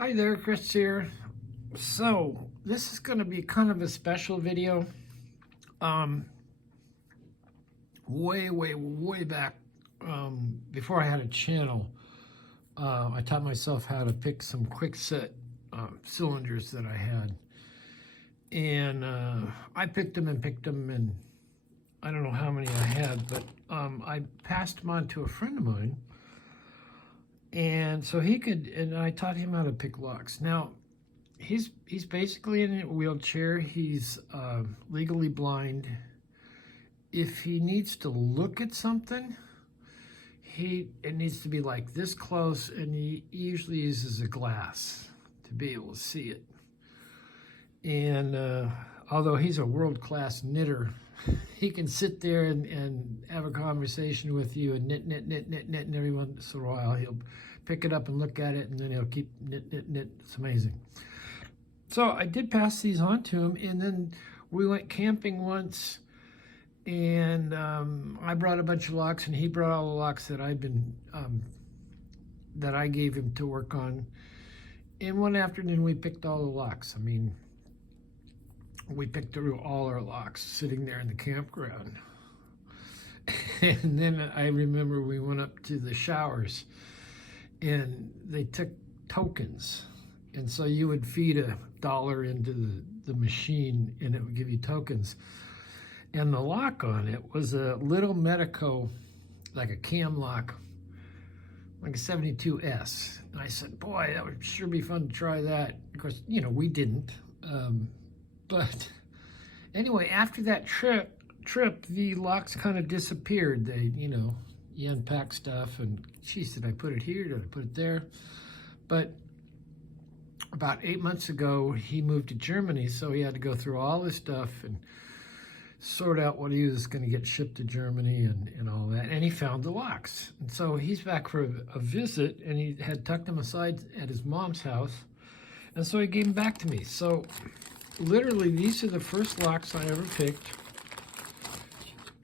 Hi there, Chris here. So, this is going to be kind of a special video. Um, way back, before I had a channel, I taught myself how to pick some quick set cylinders that I had. And I picked them, and I don't know how many I had, but I passed them on to a friend of mine. And so and I taught him how to pick locks. Now, he's basically in a wheelchair. He's legally blind. If he needs to look at something, it needs to be like this close, and he usually uses a glass to be able to see it. And although he's a world-class knitter, he can sit there and have a conversation with you and knit, and every once in a while he'll pick it up and look at it, and then he'll keep knit. It's amazing. So I did pass these on to him, and then we went camping once, and I brought a bunch of locks, and he brought all the locks that that I gave him to work on. And one afternoon we picked all the locks. I mean, we picked through all our locks sitting there in the campground. And then I remember we went up to the showers, and they took tokens. And so you would feed $1 into the machine, and it would give you tokens. And the lock on it was a little Medeco, like a cam lock, like a 72S. And I said, boy, that would sure be fun to try that. Of course, we didn't. But anyway, after that trip, the locks kind of disappeared. They, you unpack stuff, and geez, did I put it here? Did I put it there? But about 8 months ago, he moved to Germany, so he had to go through all this stuff and sort out what he was going to get shipped to Germany and all that. And he found the locks. And so he's back for a visit, and he had tucked them aside at his mom's house. And so he gave them back to me. So literally, these are the first locks I ever picked,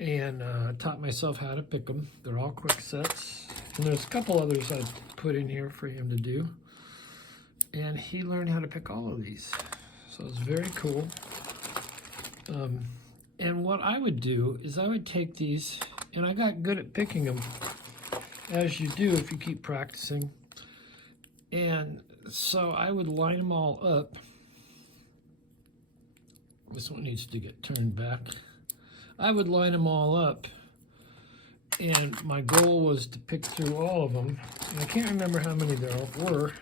and taught myself how to pick them. They're all quick sets. And there's a couple others I put in here for him to do. And he learned how to pick all of these. So it's very cool. And what I would do is I would take these, and I got good at picking them, as you do if you keep practicing. And so I would line them all up. This one needs to get turned back. I would line them all up, and my goal was to pick through all of them. And I can't remember how many there were,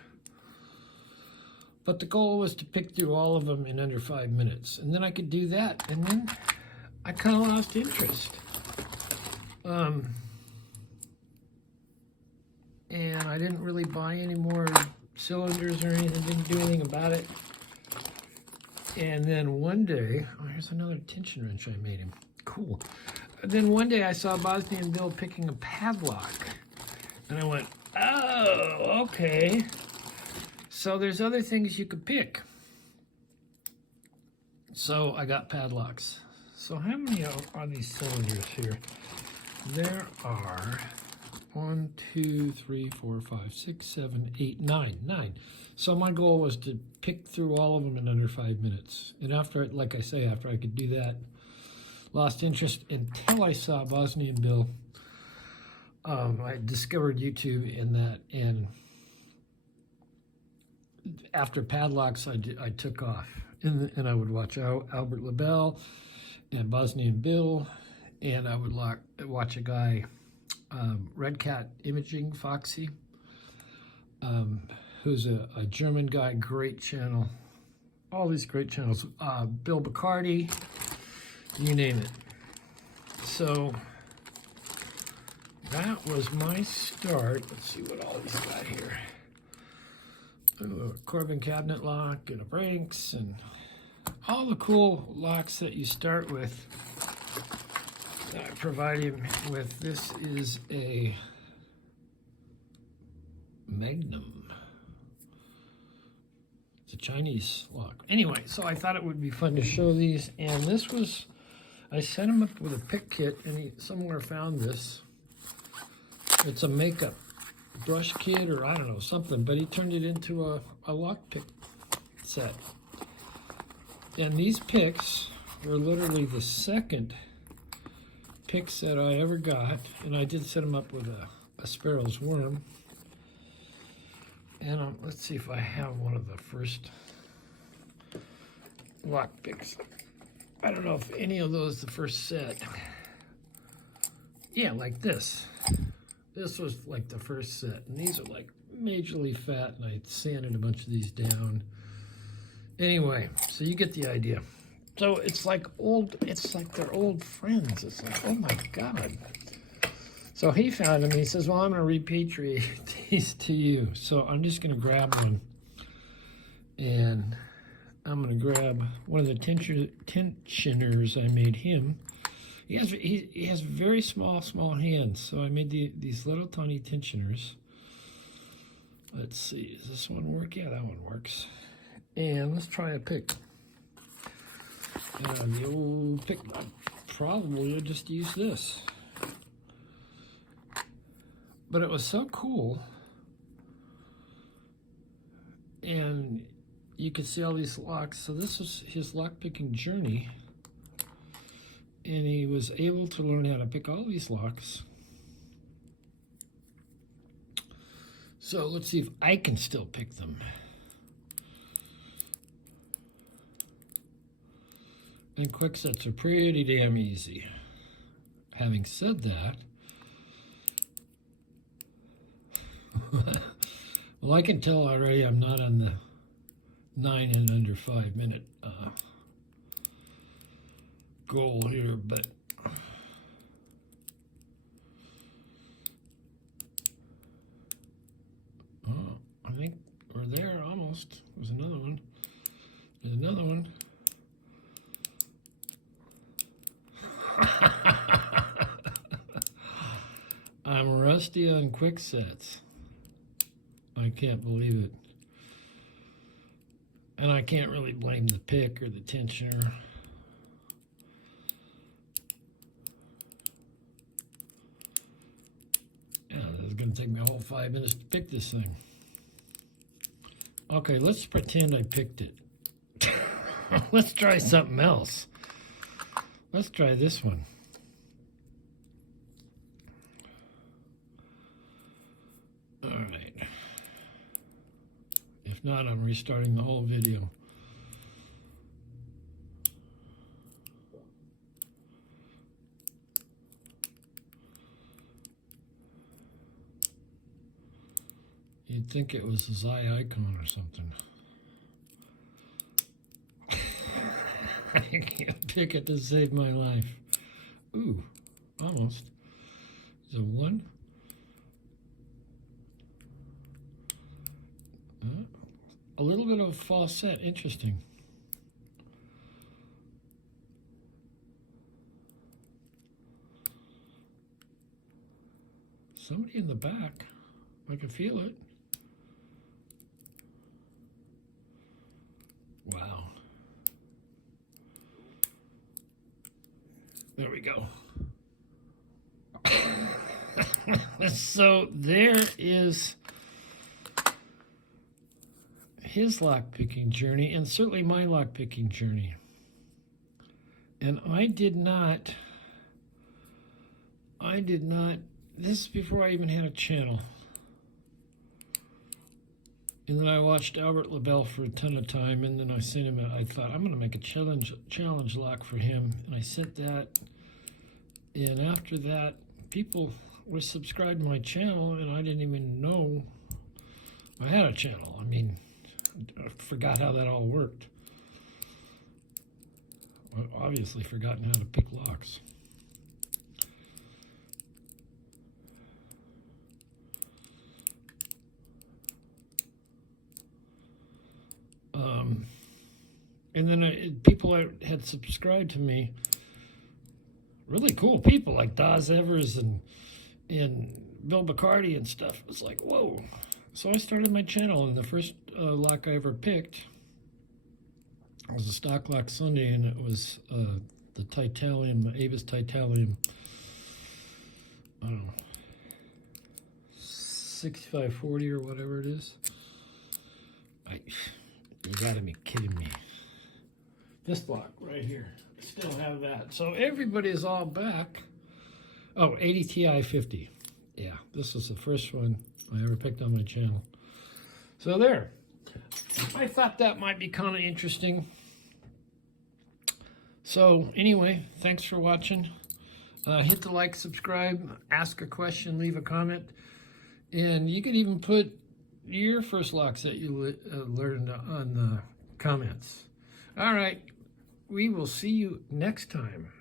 but the goal was to pick through all of them in under 5 minutes. And then I could do that, and then I kind of lost interest. And I didn't really buy any more cylinders or anything, didn't do anything about it. And then one day, oh, here's another tension wrench I made him. Cool. Then one day I saw Bosnian Bill picking a padlock. And I went, oh, okay. So there's other things you could pick. So I got padlocks. So how many are these cylinders here? There are 1, 2, 3, 4, 5, 6, 7, 8, 9. 9. So my goal was to pick through all of them in under 5 minutes. And after, like I say, after I could do that, lost interest until I saw Bosnian Bill. I discovered YouTube in that, and after padlocks, I took off. And I would watch Albert LaBelle and Bosnian Bill, and I would watch a guy, Red Cat Imaging, Foxy, who's a German guy, great channel. All these great channels. Bill Bacardi, you name it. So that was my start. Let's see what all these got here. A Corbin cabinet lock and a Brinks and all the cool locks that you start with. I provide him with. This is a Magnum. It's a Chinese lock. Anyway, so I thought it would be fun to show these, and this was, I sent him up with a pick kit, and he somewhere found this. It's a makeup brush kit or I don't know, something, but he turned it into a lockpick set. And these picks were literally the second pick set I ever got, and I did set them up with a Sparrow's worm. And let's see if I have one of the first lock picks. I don't know if any of those the first set. Yeah, like this. This was like the first set, and these are like majorly fat, and I sanded a bunch of these down. Anyway, so you get the idea. So it's like they're old friends. It's like, oh my God. So he found them, he says, well, I'm gonna repatriate these to you. So I'm just gonna grab one, and I'm gonna grab one of the tensioners I made him. He has very small hands, so I made these little tiny tensioners. Let's see, does this one work? Yeah, that one works. And let's try a pick. The old pick, probably I'll just use this. But it was so cool. And you could see all these locks. So this was his lock picking journey. And he was able to learn how to pick all these locks. So let's see if I can still pick them. And quick sets are pretty damn easy. Having said that, well, I can tell already I'm not on the 9 and under 5 minute goal here, but I think we're there almost. There's another one. There's another one. I'm rusty on quick sets. I can't believe it. And I can't really blame the pick or the tensioner. Yeah, this is going to take me a whole 5 minutes to pick this thing. Okay, let's pretend I picked it. Let's try something else. Let's try this one. All right. If not, I'm restarting the whole video. You'd think it was his eye icon or something. I can't pick it to save my life. Ooh, almost. Is it one? A little bit of a false set. Interesting. Somebody in the back. I can feel it. Wow. There we go. So there is his lockpicking journey, and certainly my lockpicking journey. And I did not, this is before I even had a channel. And then I watched Albert LaBelle for a ton of time, and then I sent him, I thought, I'm gonna make a challenge lock for him. And I sent that, and after that, people were subscribed to my channel, and I didn't even know I had a channel. I mean, I forgot how that all worked. I've obviously forgotten how to pick locks. And then people that had subscribed to me, really cool people like Daz Evers and Bill Bacardi and stuff. It was like, whoa. So I started my channel, and the first lock I ever picked was a Stock Lock Sunday, and it was the Titanium, Avis Titanium, I don't know, 6540 or whatever it is. You gotta be kidding me. This block right here, still have that. So everybody is all back. Oh, 80 Ti 50. Yeah, this is the first one I ever picked on my channel. So there. I thought that might be kind of interesting. So anyway, thanks for watching. Hit the like, subscribe, ask a question, leave a comment. And you could even put your first locks that you learned on the comments. All right, we will see you next time.